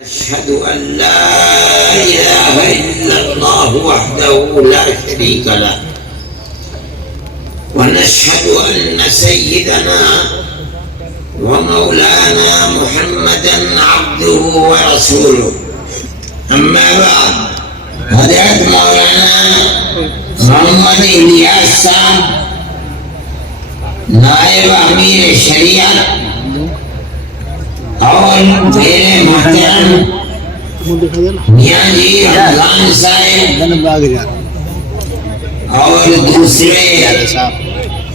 أشهد أن لا إله إلا الله وحده لا شريك له ونشهد أن سيدنا ومولانا محمدا عبده ورسوله. أما بعد، حضرت مولانا محمد الیاس صاحب نائب امیر شریعت اور میرے محترم میاں جی رمضان صاحب اور دوسرے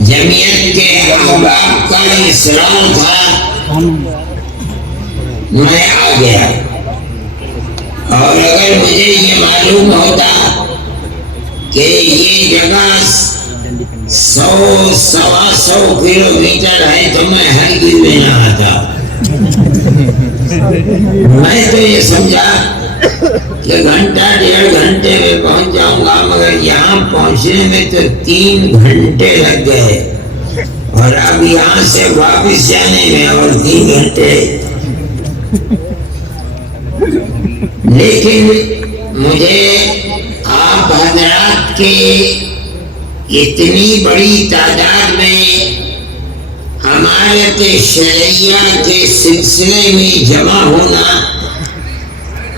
جمعیت کے احباب کا اصرار تھا، میں آ گیا. اور اگر مجھے یہ معلوم ہوتا کہ یہ جگہ 100-125 کلومیٹر ہے تو میں ہرگز میں نہ آتا. میں تو یہ سمجھا کہ گھنٹہ 1.5 گھنٹے میں پہنچ جاؤں گا، مگر یہاں پہنچنے میں تو 3 گھنٹے لگ گئے، اور اب یہاں سے واپس جانے میں اور 3 گھنٹے. لیکن مجھے آپ حضرات کے اتنی بڑی تعداد میں امانت شرعیہ کے سلسلے میں جمع ہونا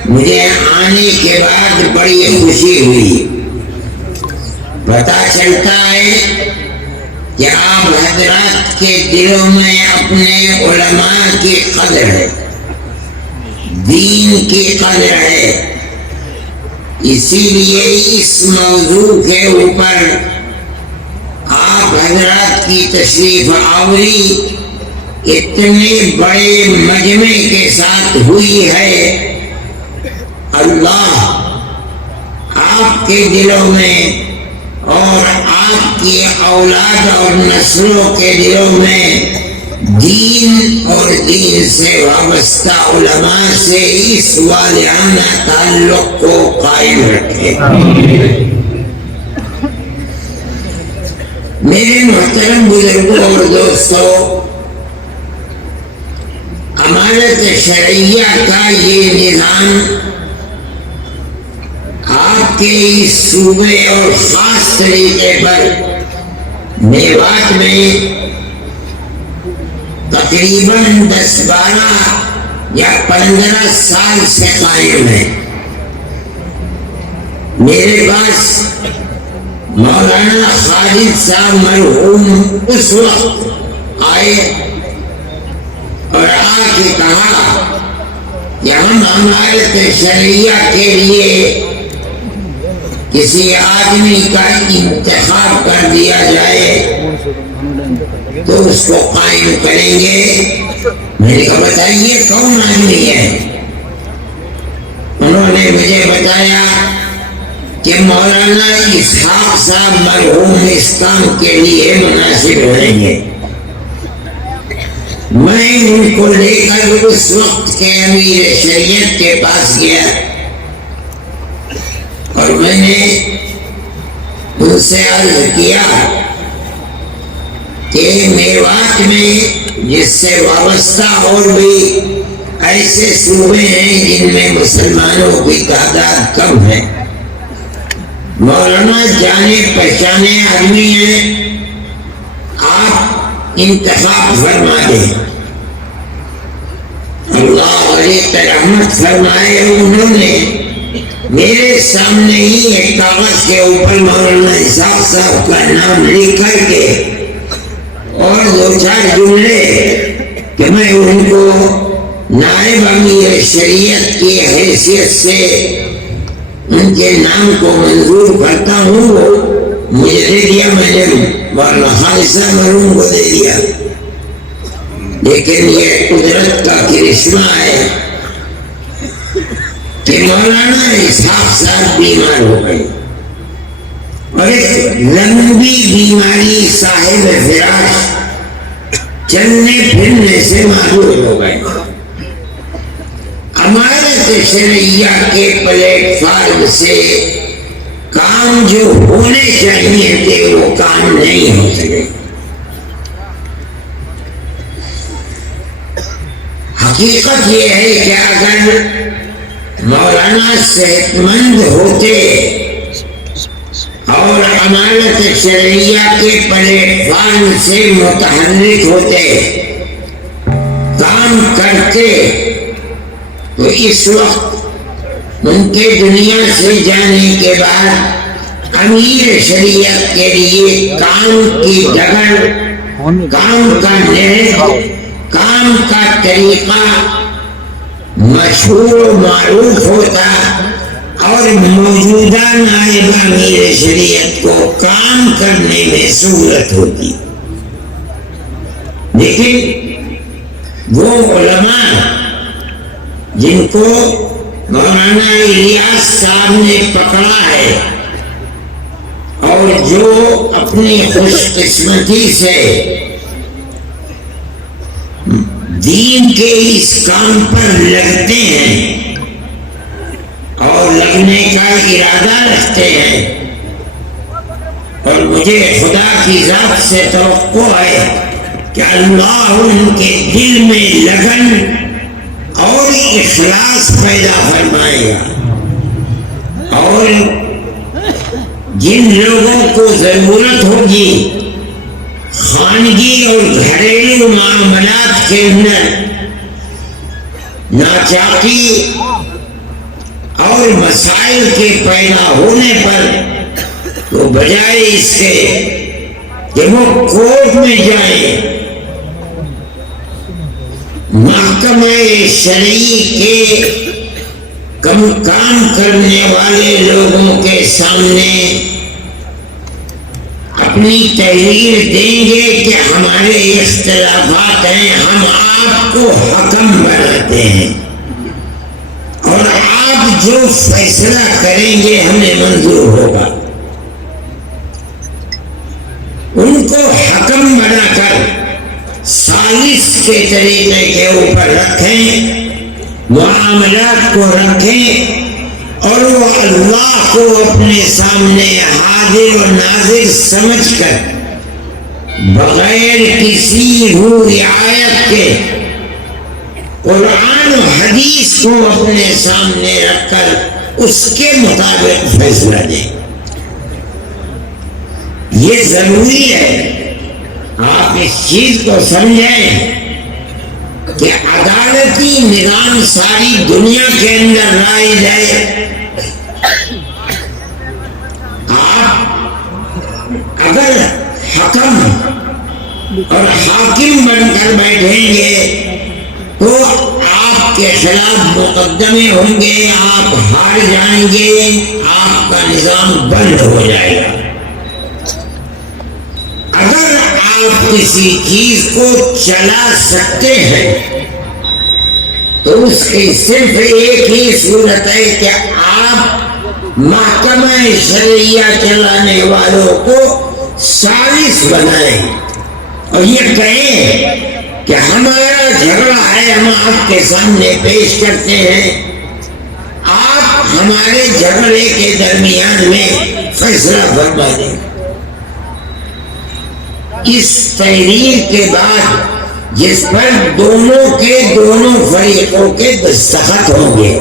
مجھے آنے کے بعد بڑی خوشی ہوئی. پتہ چلتا ہے کہ آپ حضرات کے دلوں میں اپنے علماء کی قدر ہے، دین کی قدر ہے. اسی لیے اس موضوع کے اوپر آپ حضرات کی تشریف آوری اتنے بڑے مجمع کے ساتھ ہوئی ہے. اللہ آپ کے دلوں میں اور آپ کی اولاد اور نسلوں کے دلوں میں دین اور دین سے وابستہ علماء سے اس والہانہ تعلق کو قائم رکھے. میرے محترم بزرگوں اور دوستوں، امانت شرعیہ کا یہ نظام آپ کے اس صوبے اور خاص طریقے پر میوات میں تقریباً 10-12 یا 15 سال سے قائم ہے. میرے پاس مولانا خالد صاحب مرحوم اس وقت آئے اور آ کے کہا کہ ہم امانت شرعیہ کے لیے کسی آدمی کا انتخاب کر دیا جائے تو اس کو قائم کریں گے. میں نے کہا بتائیے کون آدمی ہے؟ انہوں نے مجھے بتایا کہ مولانا اسحاق صاحب مرحوم اس کام کے لیے مناسب رہیں گے. میں ان کو لے کر اس وقت کے امیر شریعت کے پاس گیا اور میں نے ان سے عرض کیا کہ میوات میں جس سے وابستہ اور بھی ایسے صوبے ہیں جن میں مسلمانوں کی تعداد کم ہے، مولانا جانے پہچانے آدمی ہیں، آپ انتخاب فرما دیں. اللہ علیہ رحمت فرمائے، انہوں نے میرے سامنے ہی ایک کاغذ کے اوپر مولانا اسحاق صاحب کا نام لکھ کر کے اور 2-4 جملے کہ میں ان کو نائب امیر شریعت کی حیثیت سے ان کے نام کو منظور کرتا ہوں، وہ مجھے دے دیا. میں نے مولانا خالد صاحب مرحوم کو دے دیا. لیکن یہ قدرت کا کرشمہ ہے کہ مولانا اسحاق صاحب بیمار ہو گئے اور ایک لمبی بیماری صاحب فراش چلنے پھرنے سے معذور ہو گئے. امانت شرعیہ کے پلیٹ فارم سے کام جو ہونے چاہیے تھے وہ کام نہیں ہو سکے. حقیقت یہ ہے کہ اگر مولانا صحت مند ہوتے اور امانت شرعیہ کے پلیٹ فارم سے متحرک ہوتے، کام کرتے، تو اس وقت ان کے دنیا سے جانے کے بعد امیر شریعت کے لیے کام کی ڈگر، کام کا نہج، کام کا طریقہ مشہور و معروف ہوتا اور موجودہ نائب امیر شریعت کو کام کرنے میں سہولت ہوتی۔ لیکن وہ علماء جن کو مولانا الیاس صاحب نے پکڑا ہے اور جو اپنی خوش قسمتی سے دین کے اس کام پر لگتے ہیں اور لگنے کا ارادہ رکھتے ہیں، اور مجھے خدا کی ذات سے توقع ہے کہ اللہ ان کے دل میں لگن اور اخلاص پیدا فرمائے گا، اور جن لوگوں کو ضرورت ہوگی خانگی اور گھریلو معاملات کے اندر ناچاکی اور مسائل کے پیدا ہونے پر، تو بجائے اس کے کہ وہ کورٹ میں جائیں، محکمہ شرعی کے کام کرنے والے لوگوں کے سامنے اپنی تحریر دیں گے کہ ہمارے اختلافات ہیں، ہم آپ کو حکم بناتے ہیں اور آپ جو فیصلہ کریں گے ہمیں منظور ہوگا، ان کو حکم بنا کر سالس کے طریقے کے اوپر رکھیں، معاملات کو رکھیں، اور وہ اللہ کو اپنے سامنے حاضر و ناظر سمجھ کر بغیر کسی رعایت کے قرآن و حدیث کو اپنے سامنے رکھ کر اس کے مطابق فیصلہ دیں۔ یہ ضروری ہے آپ اس چیز کو سمجھیں کہ عدالتی نظام ساری دنیا کے اندر رائج ہے۔ آپ اگر حکم اور حاکم بن کر بیٹھیں گے تو آپ کے خلاف مقدمے ہوں گے، آپ ہار جائیں گے، آپ کا نظام بند ہو جائے گا۔ اگر آپ کسی چیز کو چلا سکتے ہیں تو اس کی صرف ایک ہی صورت ہے کہ آپ محکمہ شرعیہ چلانے والوں کو سالس بنائیں اور یہ کہیں کہ ہمارا جھگڑا ہے، ہم آپ کے سامنے پیش کرتے ہیں، آپ ہمارے جھگڑے کے درمیان میں فیصلہ فرما دیں۔ اس تحریر کے بعد جس پر دونوں فریقوں کے دستخط ہوں گے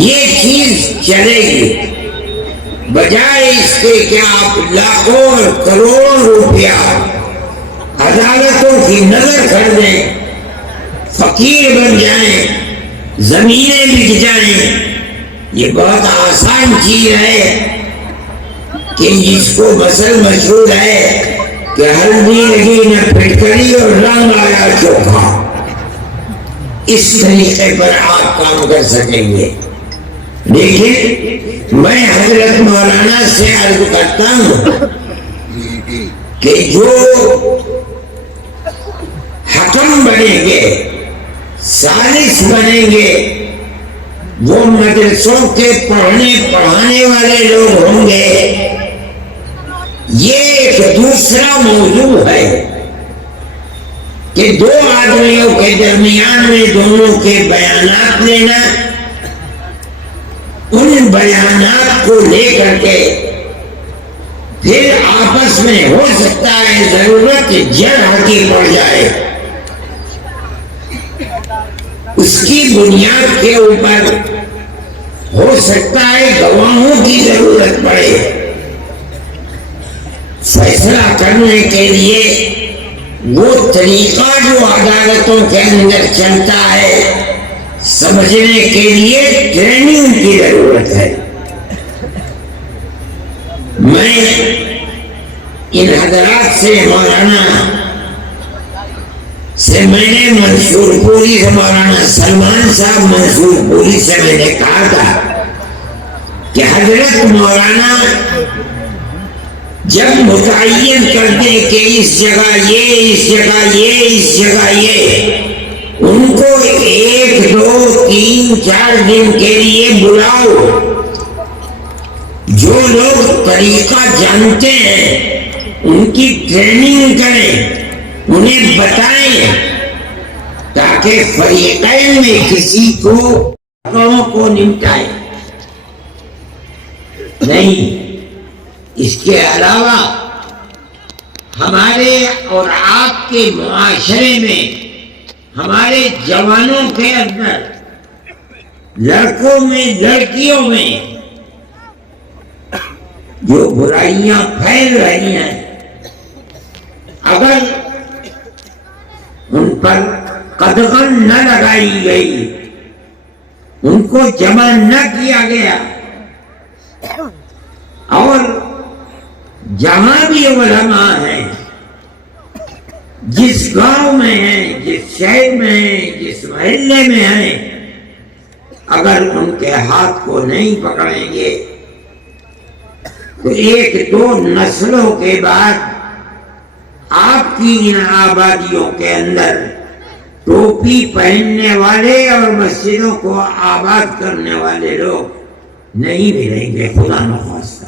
یہ چیز چلے گی، بجائے اس کے کہ آپ لاکھوں اور کروڑوں روپیہ عدالتوں کی نظر کر دیں، فقیر بن جائیں، زمینیں بک جائیں۔ یہ بہت آسان چیز ہے کہ جس کو مسل مشہور ہے کہ ہلدی لگی نہ پھٹکری اور رنگ آیا چوکھا، اس طریقے پر آپ کام کر سکیں گے۔ لیکن میں حضرت مولانا سے عرض کرتا ہوں کہ جو حکم بنیں گے، سالس بنیں گے، وہ مدرسوں کے پڑھانے والے لوگ ہوں گے۔ یہ ایک دوسرا موضوع ہے کہ دو آدمیوں کے درمیان میں دونوں کے بیانات لینا، ان بیانات کو لے کر کے پھر آپس میں ہو سکتا ہے ضرورت جرح کی پڑ جائے اس کی بنیاد کے اوپر ہو سکتا ہے گواہوں کی ضرورت پڑے فیصلہ کرنے کے لیے وہ طریقہ جو عدالتوں کے اندر چلتا ہے سمجھنے کے لیے ٹریننگ کی ضرورت ہے. میں ان حضرات سے مولانا سے میں نے منصور پوری سے مولانا سلمان صاحب منصور پوری سے میں نے کہا تھا کہ حضرت مولانا جب متعین کر دیں کہ اس جگہ یہ اس جگہ یہ اس جگہ یہ ان کو 1 2 3 4 دن کے لیے بلاؤ. جو لوگ طریقہ جانتے ہیں ان کی ٹریننگ کریں انہیں بتائیں تاکہ فریقین میں کسی کو نمٹائے. نہیں اس کے علاوہ ہمارے اور آپ کے معاشرے میں ہمارے جوانوں کے اندر لڑکوں میں لڑکیوں میں جو برائیاں پھیل رہی ہیں اگر ان پر قدغن نہ لگائی گئی ان کو جمع نہ کیا گیا اور جہاں بھی علماء ہیں جس گاؤں میں ہیں جس شہر میں ہیں جس محلے میں ہیں اگر ان کے ہاتھ کو نہیں پکڑیں گے تو 1 2 نسلوں کے بعد آپ کی ان آبادیوں کے اندر ٹوپی پہننے والے اور مسجدوں کو آباد کرنے والے لوگ نہیں ملیں گے خدا نخواستہ.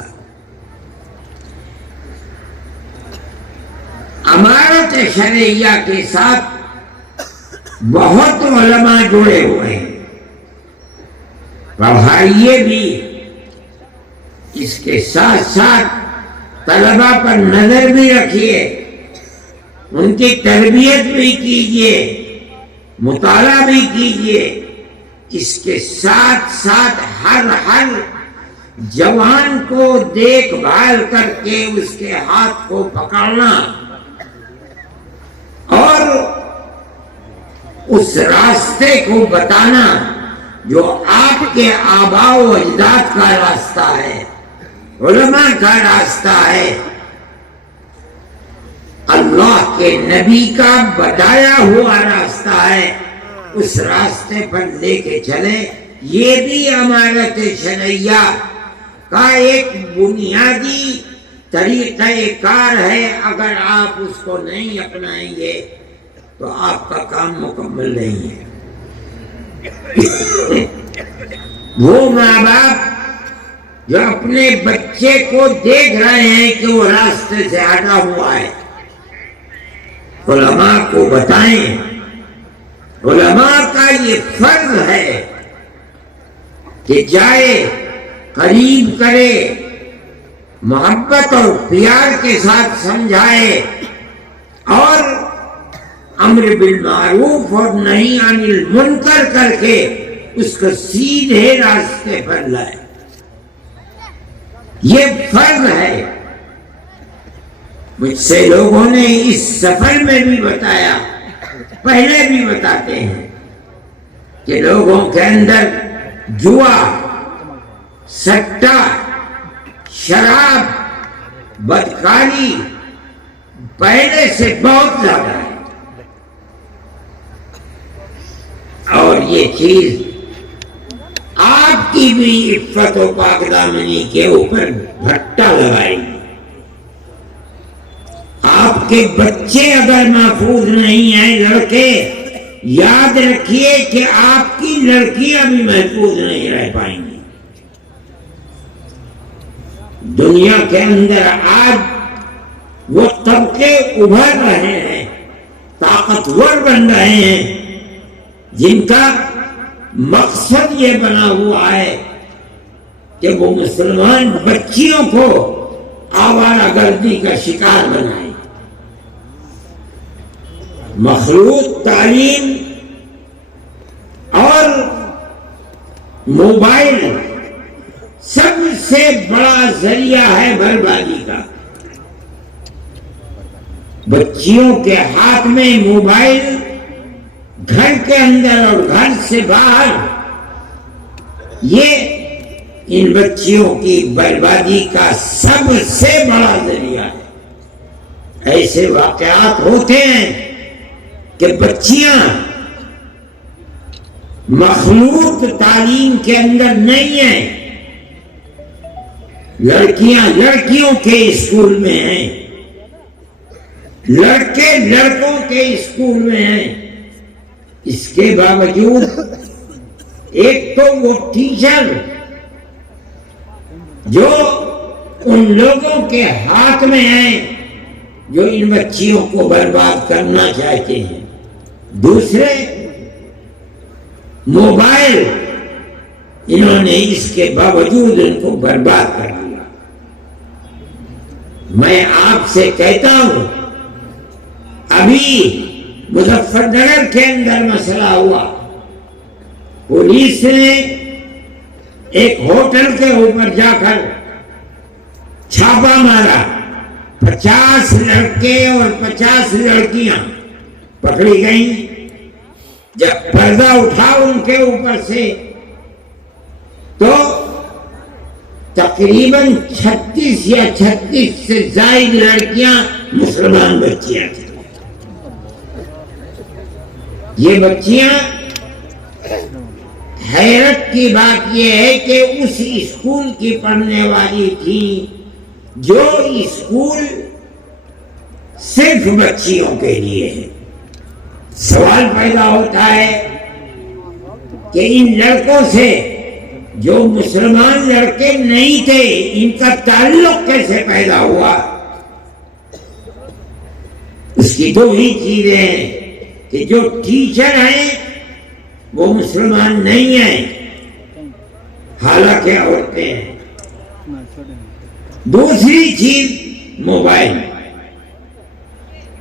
امارت شرعیہ کے ساتھ بہت علماء جڑے ہوئے ہیں. پڑھائیے بھی اس کے ساتھ ساتھ طلباء پر نظر بھی رکھیے ان کی تربیت بھی کیجیے مطالعہ بھی کیجیے. اس کے ساتھ ساتھ ہر جوان کو دیکھ بھال کر کے اس کے ہاتھ کو پکڑنا اور اس راستے کو بتانا جو آپ کے آباء و اجداد کا راستہ ہے علماء کا راستہ ہے اللہ کے نبی کا بتایا ہوا راستہ ہے. اس راستے پر لے کے چلے. یہ بھی امارت شرعیہ کا ایک بنیادی طریقہ کار ہے. اگر آپ اس کو نہیں اپنائیں گے تو آپ کا کام مکمل نہیں ہے. وہ ماں باپ جو اپنے بچے کو دیکھ رہے ہیں کہ وہ راستے سے ہٹا ہوا ہے علماء کو بتائیں. علماء کا یہ فرض ہے کہ جائے قریب کرے محبت اور پیار کے ساتھ سمجھائے اور امر بالمعروف اور نہی عن المنکر کر کے اس کو سیدھے راستے پر لائے. یہ فرض ہے. مجھ سے لوگوں نے اس سفر میں بھی بتایا پہلے بھی بتاتے ہیں کہ لوگوں کے اندر جوا سٹا شراب بدکاری پہلے سے بہت زیادہ ہے اور یہ چیز آپ کی بھی عفت و پاک دامنی کے اوپر بھٹا لگائے گی. آپ کے بچے اگر محفوظ نہیں ہیں لڑکے یاد رکھیے کہ آپ کی لڑکیاں بھی محفوظ نہیں رہ پائیں گی. دنیا کے اندر آج وہ طبقے ابھر رہے ہیں طاقتور بن رہے ہیں جن کا مقصد یہ بنا ہوا ہے کہ وہ مسلمان بچیوں کو آوارہ گردی کا شکار بنائیں. مخلوط تعلیم اور موبائل سب سے بڑا ذریعہ ہے بربادی کا. بچیوں کے ہاتھ میں موبائل، گھر کے اندر اور گھر سے باہر، یہ ان بچیوں کی بربادی کا سب سے بڑا ذریعہ ہے. ایسے واقعات ہوتے ہیں کہ بچیاں مخلوط تعلیم کے اندر نہیں ہیں، لڑکیاں لڑکیوں کے اسکول میں ہیں، لڑکے لڑکوں کے اسکول میں ہیں. اس کے باوجود ایک تو وہ ٹیچر جو ان لوگوں کے ہاتھ میں ہیں جو ان بچیوں کو برباد کرنا چاہتے ہیں، دوسرے موبائل، انہوں نے اس کے باوجود ان کو برباد کر دیا. میں آپ سے کہتا ہوں، ابھی مظفر نگر کے اندر مسئلہ ہوا، پولیس نے ایک ہوٹل کے اوپر جا کر چھاپا مارا، 50 لڑکے اور 50 لڑکیاں پکڑی گئیں. جب پردہ اٹھا ان کے اوپر سے تو تقریباً 36 یا 36 سے زائد لڑکیاں مسلمان بچیاں تھیں. یہ بچیاں، حیرت کی بات یہ ہے کہ اس اسکول کی پڑھنے والی تھی جو اسکول صرف بچیوں کے لیے ہے. سوال پیدا ہوتا ہے کہ ان لڑکوں سے جو مسلمان لڑکے نہیں تھے، ان کا تعلق کیسے پیدا ہوا؟ اس کی دو ہی چیزیں ہیں کہ جو ٹیچر ہیں وہ مسلمان نہیں ہیں، حالانکہ عورتیں ہیں. دوسری چیز موبائل،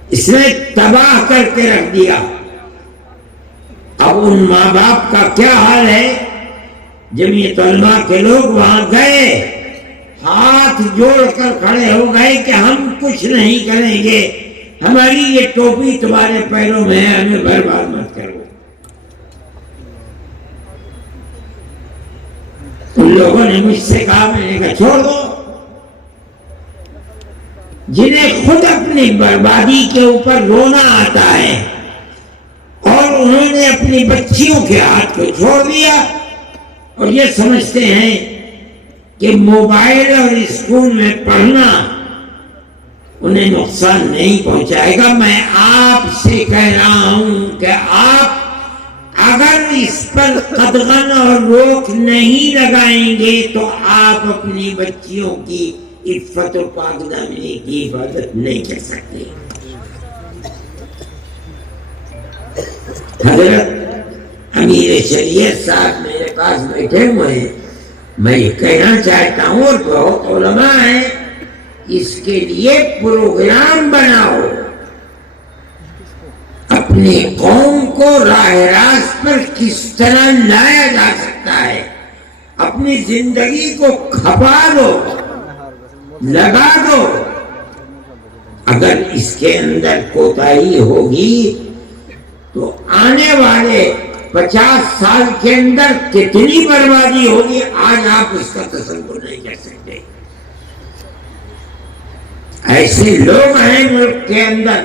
اس نے تباہ کر کے رکھ دیا. اب ان ماں باپ کا کیا حال ہے؟ جمعیت علماء کے لوگ وہاں گئے، ہاتھ جوڑ کر کھڑے ہو گئے کہ ہم کچھ نہیں کریں گے، ہماری یہ ٹوپی تمہارے پیروں میں ہے، ہمیں برباد مت کرو. ان لوگوں نے مجھ سے کہا، میں نے کہا چھوڑ دو. جنہیں خود اپنی بربادی کے اوپر رونا آتا ہے اور انہوں نے اپنی بچیوں کے ہاتھ کو چھوڑ دیا اور یہ سمجھتے ہیں کہ موبائل اور اسکول میں پڑھنا انہیں نقصان نہیں پہنچائے گا. میں آپ سے کہہ رہا ہوں کہ آپ اگر اس پر قدغن اور روک نہیں لگائیں گے تو آپ اپنی بچیوں کی عفت و پاک دامنی کی حفاظت نہیں کر سکتے. حضرت امیر شریعت صاحب میرے پاس بیٹھے ہوئے ہیں، میں یہ کہنا چاہتا ہوں، اور بہت علماء ہیں، اس کے لیے پروگرام بناؤ. اپنی قوم کو راہ راست پر کس طرح لایا جا سکتا ہے، اپنی زندگی کو کھپا دو، لگا دو. اگر اس کے اندر کوتاہی ہوگی تو آنے والے 50 سال کے اندر کتنی بربادی ہوگی، آج آپ اس کا تصور نہیں کر سکتے. ایسے لوگ ہیں ملک کے اندر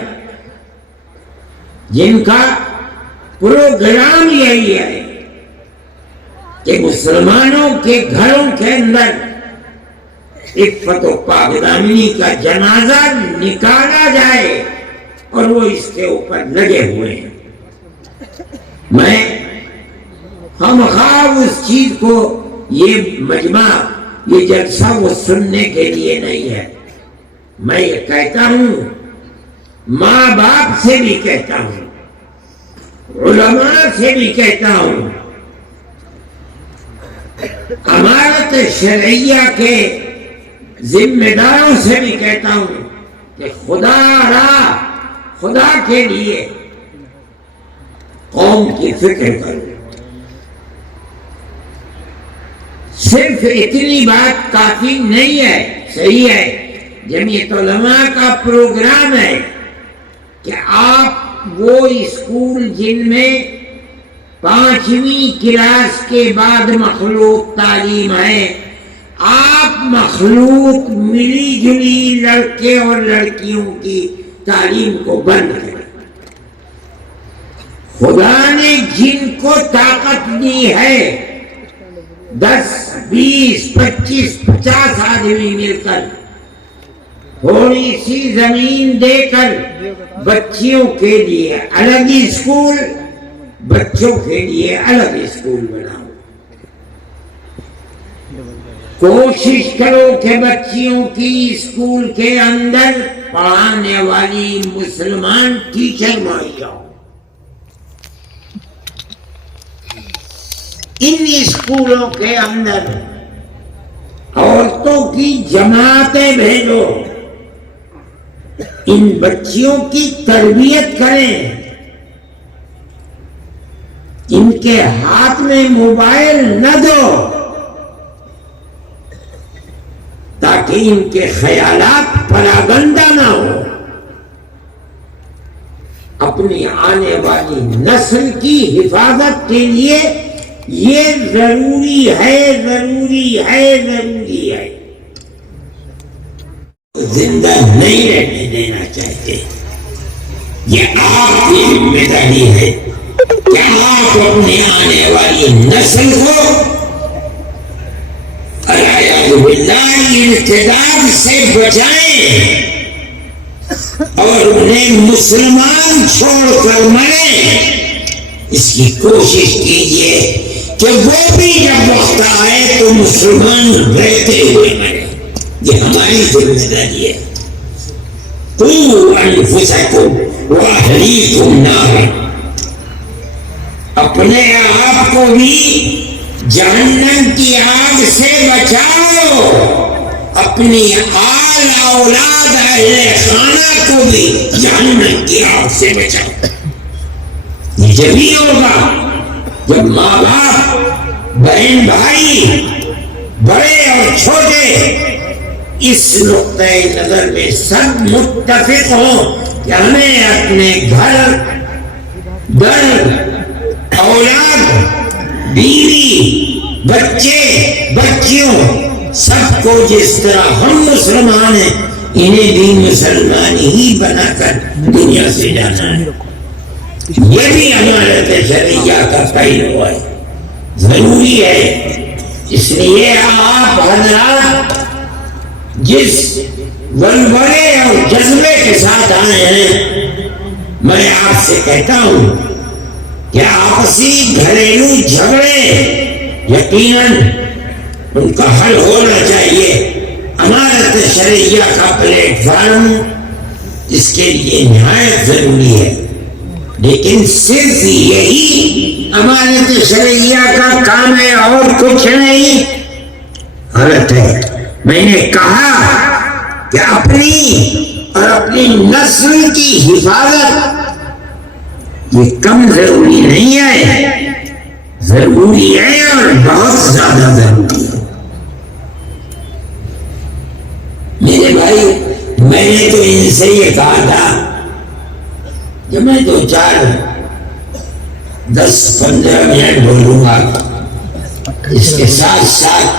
جن کا پروگرام یہی ہے کہ مسلمانوں کے گھروں کے اندر عفت و پاک دامنی کا جنازہ نکالا جائے اور وہ اس کے اوپر لگے ہوئے ہیں. میں خواہ اس چیز کو، یہ مجمع، یہ جلسہ وہ سننے کے لیے نہیں ہے. میں یہ کہتا ہوں، ماں باپ سے بھی کہتا ہوں، علماء سے بھی کہتا ہوں، امارت شرعیہ کے ذمہ داروں سے بھی کہتا ہوں کہ خدا کے لیے قوم کی فکر کرو. صرف اتنی بات کافی نہیں ہے. صحیح ہے جمعیت علماء کا پروگرام ہے کہ آپ وہ اسکول جن میں 5ویں کلاس کے بعد مخلوط تعلیم ہے، آپ مخلوط ملی جلی لڑکے اور لڑکیوں کی تعلیم کو بند کریں. خدا نے جن کو طاقت دی ہے 10 20 25 50 آدمی مل کر تھوڑی سی زمین دے کر بچیوں کے لیے الگ اسکول، بچوں کے لیے الگ اسکول بناؤ. کوشش کرو کہ بچیوں کی اسکول کے اندر پڑھانے والی مسلمان ٹیچر مہیا ہو. ان اسکولوں کے اندر عورتوں کی جماعتیں بھیجو، ان بچیوں کی تربیت کریں، ان کے ہاتھ میں موبائل نہ دو تاکہ ان کے خیالات پراگندہ نہ ہو. اپنی آنے والی نسل کی حفاظت کے لیے یہ ضروری ہے، ضروری ہے، ضروری ہے. زندہ نہیں رہنے دینا چاہتے. یہ آپ کی ذمہ داری ہے کہ آپ اپنے آنے والی نسل کو اعوذ باللہ ارتداد سے بچائیں اور انہیں مسلمان چھوڑ کر مریں. اس کی کوشش کیجیے کہ وہ بھی جب وقت آئے تو مسلمان رہتے ہوئے مرے. یہ ہماری ذمہ داری ہے. قوا انفسکم واہلیکم نارا، اپنے آپ کو بھی جہنم کی آگ سے بچاؤ، اپنی آل اولاد اہل خانہ کو بھی جہنم کی آگ سے بچاؤ. یہ جبھی ہوگا جب ماں باپ، بہن بھائی، بڑے اور چھوٹے اس نقطۂ نظر میں سب متفق ہوں کہ ہمیں اپنے گھر، اولاد، بیوی، بچے، بچیوں سب کو جس طرح ہم مسلمان ہیں انہیں بھی مسلمان ہی بنا کر دنیا سے جانا ہے. یہ بھی امانت شرعیہ کا پہلو ہے، ضروری ہے. اس لیے آپ حضرات جس ولولے اور جذبے کے ساتھ آئے ہیں، میں آپ سے کہتا ہوں کہ آپسی گھریلو جھگڑے یقیناً ان کا حل ہونا چاہیے. امانت شرعیہ کا پلیٹ فارم اس کے لیے نہایت ضروری ہے، لیکن صرف یہی امانت شرعیہ کا کام ہے اور کچھ نہیں. غلط ہے. میں نے کہا کہ اپنی اور اپنی نسل کی حفاظت یہ کم ضروری نہیں ہے، ضروری ہے اور بہت زیادہ ضروری ہے. میرے بھائی، میں نے تو ان سے یہ کہا تھا کہ میں 10-15 منٹ بولوں گا. اس کے ساتھ ساتھ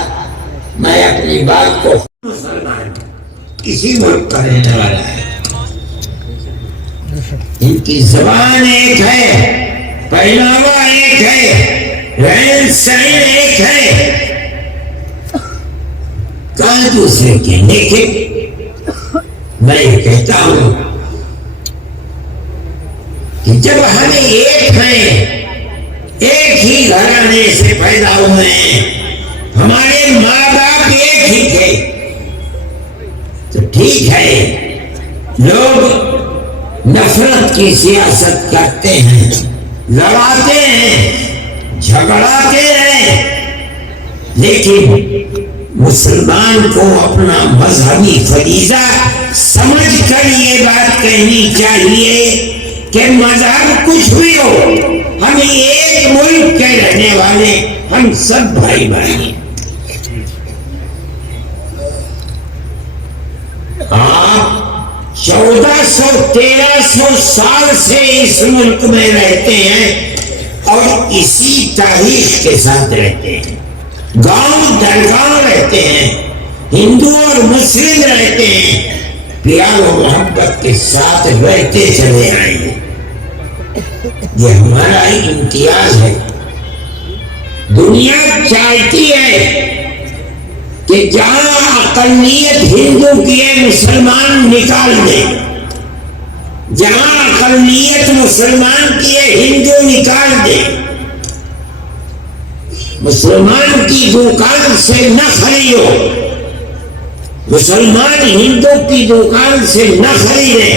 میں اپنی بات کو مسلمان کسی ملک کا رہنے والا ہے، ان کی زبان ایک ہے، پہناوا ایک ہے، رہن سہن ایک ہے، کہاں دوسرے کے. لیکن میں یہ کہتا ہوں کہ جب ہم ایک ہیں، ایک ہی گھرانے سے پیدا ہوئے ہیں، ہمارے ماں باپ ایک ہی تھے، تو ٹھیک ہے لوگ نفرت کی سیاست کرتے ہیں، لڑاتے ہیں، جھگڑاتے ہیں، لیکن مسلمان کو اپنا مذہبی فریضہ سمجھ کر یہ بات کہنی چاہیے کہ مذہب کچھ بھی ہو، ہم ایک ملک کے رہنے والے، ہم سب بھائی بھائی ہیں. 1400-1300 سال سے اس ملک میں رہتے ہیں اور اسی تاریخ کے ساتھ رہتے ہیں. گاؤں در گاؤں رہتے ہیں, ہندو اور مسلم رہتے ہیں, پیار و محبت کے ساتھ رہتے چلے آئے ہیں. یہ ہمارا ایک امتیاز ہے. دنیا چاہتی ہے کہ جہاں اقلیت ہندو کی ہے مسلمان نکال دے, جہاں اقلیت مسلمان کی ہے ہندو نکال دے. مسلمان کی دکان سے نہ خریدو, مسلمان ہندو کی دکان سے نہ خریدیں.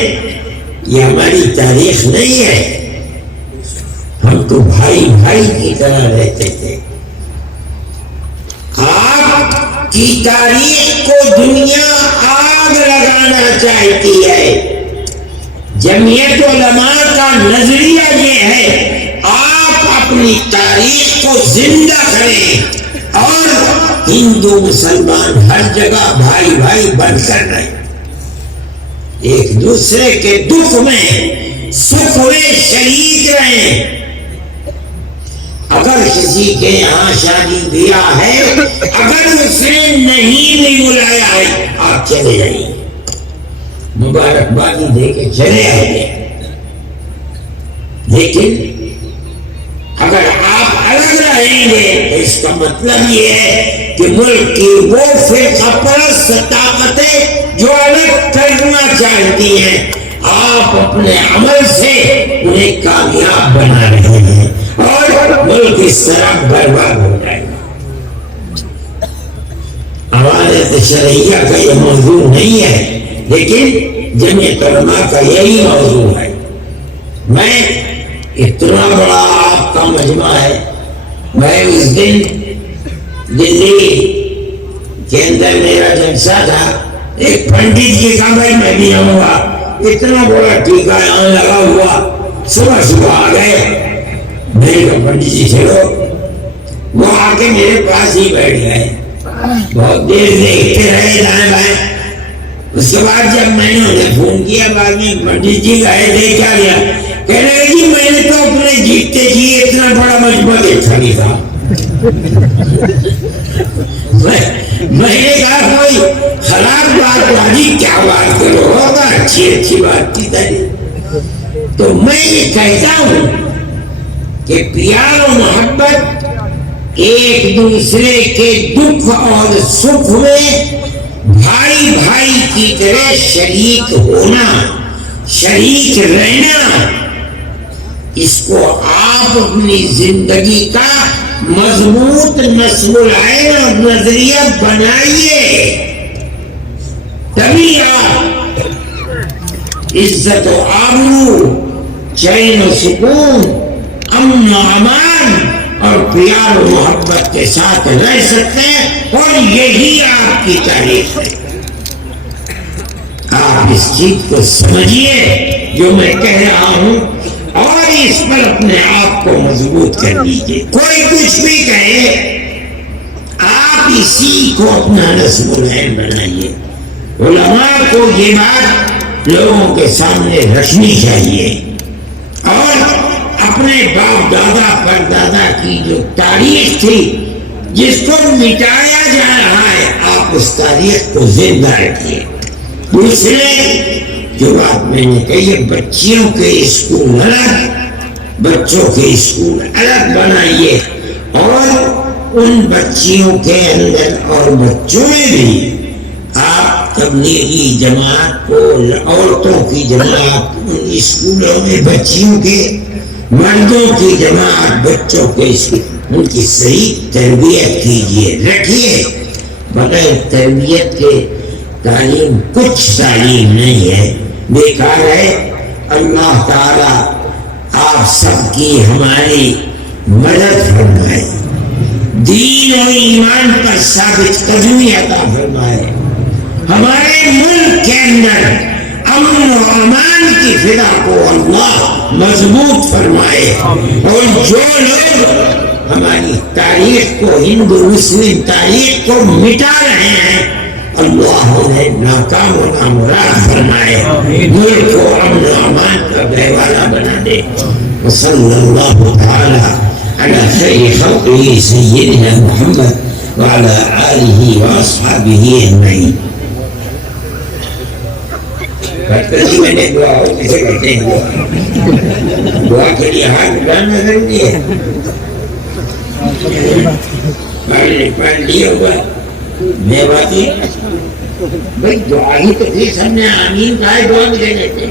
یہ ہماری تاریخ نہیں ہے. ہم تو بھائی بھائی کی طرح رہتے تھے. آپ کی تاریخ کو دنیا آگ لگانا چاہتی ہے. جمعیت علماء کا نظریہ یہ ہے آپ اپنی تاریخ کو زندہ کریں اور ہندو مسلمان ہر جگہ بھائی بھائی بن کر رہیں, ایک دوسرے کے دکھ میں سکھ میں شریک رہیں. اگر کسی کے یہاں شادی بیاہ ہے, اگر اس نے نہیں بھی بلایا ہے, آپ چلے جائیے, مبارکبادی دے کے چلے آئیے. لیکن اگر آپ الگ رہیں گے تو اس کا مطلب یہ ہے کہ ملک کی وہ فرقہ پرست طاقتیں جو الگ کرنا چاہتی ہیں, آپ اپنے عمل سے انہیں کامیاب بنا رہے ہیں اور ملک اس طرح برباد ہو جائے گا. عوالت شرعیہ کا یہ موضوع نہیں ہے, لیکن جمعیت علماء کا یہی موضوع ہے. میں اتنا بڑا آپ کا مجمع ہے, میں اس دن دلی کے اندر میرا جلسہ تھا, ایک پنڈت جی کا بھائی میں بھی آؤں گا, اتنا بڑا ٹیکا یہاں لگا ہوا, صبح صبح آ گئے. میں نے کہا پنڈت جی چلو, وہ آ کے میرے پاس ہی بیٹھ گئے, بہت دیر دیکھتے رہے دائیں بائیں. اس کے بعد جب میں نے انہیں فون کیا بعد میں, پنڈت جی گئے تھے کیا لیا, کہنے لگے جی میں نے تو اپنے جیتے جی اتنا بڑا مجمع دیکھا نہیں تھا. میں نے کہا کوئی خراب بات والی کیا بات کرو, ہوگا اچھی بات کی تھی. تو میں یہ کہتا ہوں کہ پیار و محبت, ایک دوسرے کے دکھ اور سکھ میں بھائی بھائی کی طرح شریک ہونا, شریک رہنا, اس کو آپ اپنی زندگی کا مضبوط نصب العین اور نظریہ بنائیے. تبھی آپ عزت و آبرو, چین و سکون, امن و امان اور پیار و محبت کے ساتھ رہ سکتے ہیں, اور یہی آپ کی تاریخ ہے. آپ اس چیز کو سمجھیے جو میں کہہ رہا ہوں, اور اس پر اپنے آپ کو مضبوط کر لیجیے. کوئی کچھ بھی کہے, آپ اسی کو اپنا نصب العین بنائیے. علماء کو یہ بات لوگوں کے سامنے رکھنی چاہیے, اور اپنے باپ دادا پر دادا کی جو تاریخ تھی جس کو مٹایا جا رہا ہے, آپ اس تاریخ کو زندہ رکھیے. دوسرے جو بات میں نے کہی ہے, بچیوں کے اسکول الگ, بچوں کے اسکول الگ بنائیے, اور ان بچیوں کے اندر اور بچوں میں بھی آپ تبلیغی جماعت کو, عورتوں کی جماعت ان اسکولوں میں, بچیوں کے, مردوں کی جماعت بچوں کے اسکول, ان کی صحیح تربیت کیجیے, رکھیے. بغیر تربیت کے تعلیم کچھ تعلیم نہیں ہے, بیکار ہے. اللہ تعالی آپ سب کی ہماری مدد فرمائے, دین اور ایمان پر ثابت قدمی عطا فرمائے. ہمارے ملک کے اندر امن و امان کی فضا کو اللہ مضبوط فرمائے, اور جو لوگ ہماری تاریخ کو, ہندو مسلم تاریخ کو مٹا رہے ہیں اللہ انہیں ناکام و نامراد فرمائے، ملک کو امن و امان کا گہوارہ بنا دے۔ وصلی اللہ تعالی علی خیر خلقہ سیدنا محمد وعلی آلہ واصحابہ اجمعین۔ میں نے دعا ہو کسے کرتے ہیں دعا کے لیے ہاتھ اٹھانا ضروری ہے۔ پڑھ لیا ہوا میں واقعی بھائی دعا ہی تو تھی، سب نے آمین کہا ہے، دعا بھی دے دیتے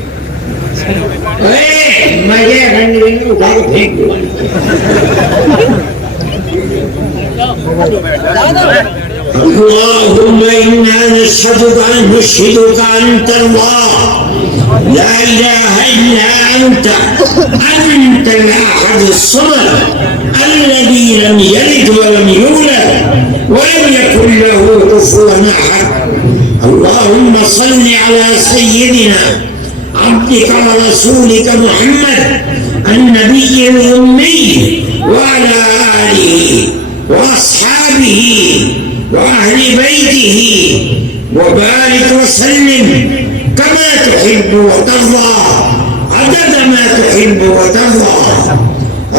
مجھے رنگ اٹھا کے پھینک دعا۔ اللهم إنا نشهدك أنت الله لا إله إلا أنت الأحد الصمد الذي لم يلد ولم يولد ولم يكن له كفوا أحد۔ اللهم صل على سيدنا عبدك ورسولك محمد النبي الأمي وعلى آله وأصحابه وأهل بيته وبارك وسلم كما تحب وترضى عدد ما تحب وترضى۔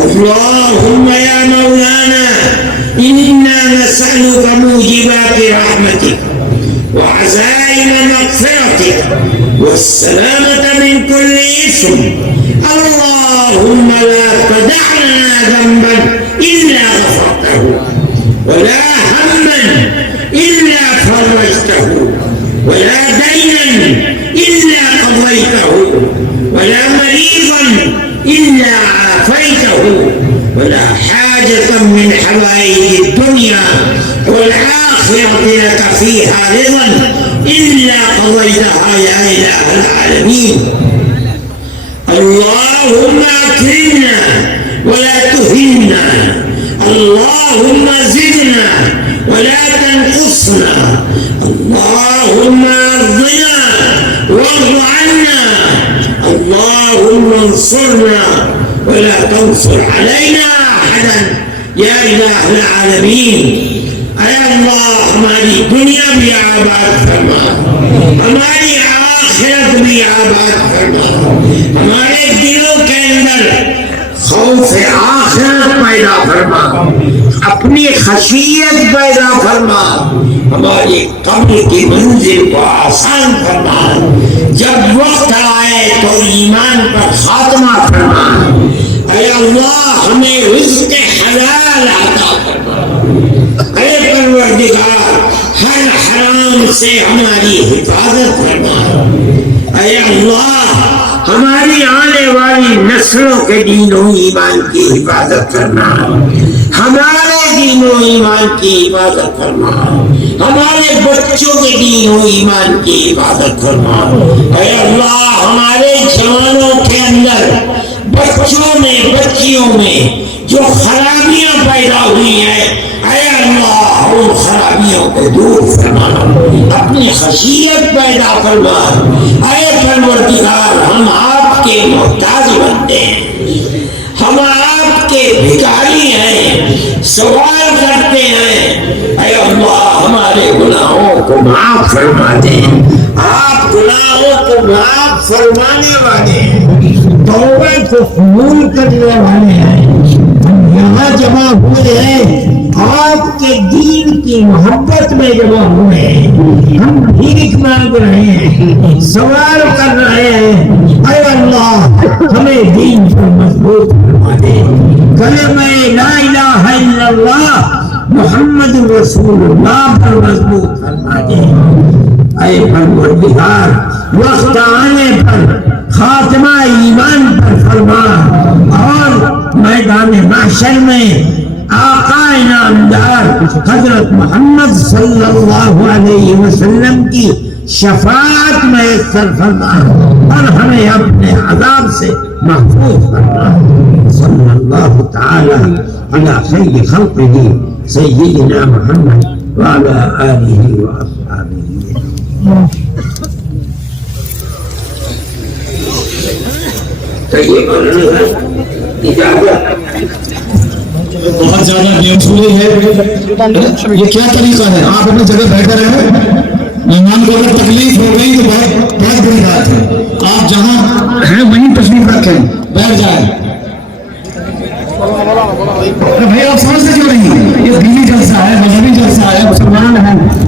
اللهم يا مولانا إنا نسألك موجبات رحمتك وعزائم مغفرتك والسلامة من كل إثم۔ اللهم لا تدع لنا ذنبا إلا غفرته ولا هما إلا فرجته ولا دينا إلا قضيته ولا مريضا إلا عافيته ولا حاجة من حوائج الدنيا والآخرة لك فيها رضا إلا قضيتها يا إله العالمين۔ اللهم أكرمنا ولا تهنا، اللهم زدنا ولا تنقصنا، اللهم ارضنا وارض عنا، اللهم انصرنا ولا تنصر علينا احدا یا الہ العالمین۔ اے اللہ ہماری دنیا بھی آباد فرما، ہماری آخرت بھی آباد فرما، ہمارے دلوں کے اندر خوف آخرت پیدا فرما، اپنی خشیت پیدا فرما، ہماری قبر کی منزل کو آسان فرما، جب وقت آئے تو ایمان پر خاتمہ فرما۔ اے اللہ ہمیں رزق حلال عطا فرما، اے پروردگار ہر حرام سے ہماری حفاظت فرما۔ اے اللہ ہماری آنے والی نسلوں کے دین و ایمان کی حفاظت کرنا، ہمارے دین و ایمان کی حفاظت کرنا، ہمارے بچوں کے دین و ایمان کی حفاظت کرنا۔ اے اللہ ہمارے جوانوں کے اندر، بچوں میں، بچیوں میں جو خرابیاں پیدا ہوئی ہیں، اے اللہ ان خرابیوں کو دور فرما، اپنی خشیت پیدا فرما۔ اے پروردگار ہم آپ کے محتاج بنتے ہیں، ہم آپ کے بھکاری ہیں، سوال کرتے ہیں۔ اے اللہ ہمارے گناہوں کو معاف فرما دیں، آپ گناہوں کو معاف فرمانے والے ہیں، توبہ کو قبول کرنے والے ہیں۔ ہم یہاں جمع ہوئے ہیں آپ کے دین کی محبت میں جمع ہوئے ہیں، ہم بھیک مانگ رہے ہیں، سوال کر رہے ہیں۔ اے اللہ ہمیں دین پر مضبوط فرما دے، کلمہ لا الہ الا اللہ محمد رسول اللہ پر مضبوط فرما دے۔ اے پروردگار وقت آنے پر خاتمہ ایمان پر فرما، اور میدان محشر میں آقا انعامدار حضرت محمد صلی اللہ علیہ وسلم کی شفاعت میسر فرما، اور ہمیں اپنے عذاب سے محفوظ فرما۔ صلی اللہ تعالی علی خیر خلقہ سیدنا محمد وعلی آلہ وأصحابہ۔ بہت زیادہ بے اصولی ہے، یہ کیا طریقہ ہے؟ آپ اپنی جگہ بیٹھے رہے، اگر تکلیف ہو گئی تو بہت بڑی بات ہے. آپ جہاں ہیں وہیں تشریف رکھیں, بیٹھ جائیں. بھائی آپ سمجھتے کیوں نہیں؟ یہ دینی جلسہ ہے, مذہبی جلسہ ہے, مسلمان ہیں.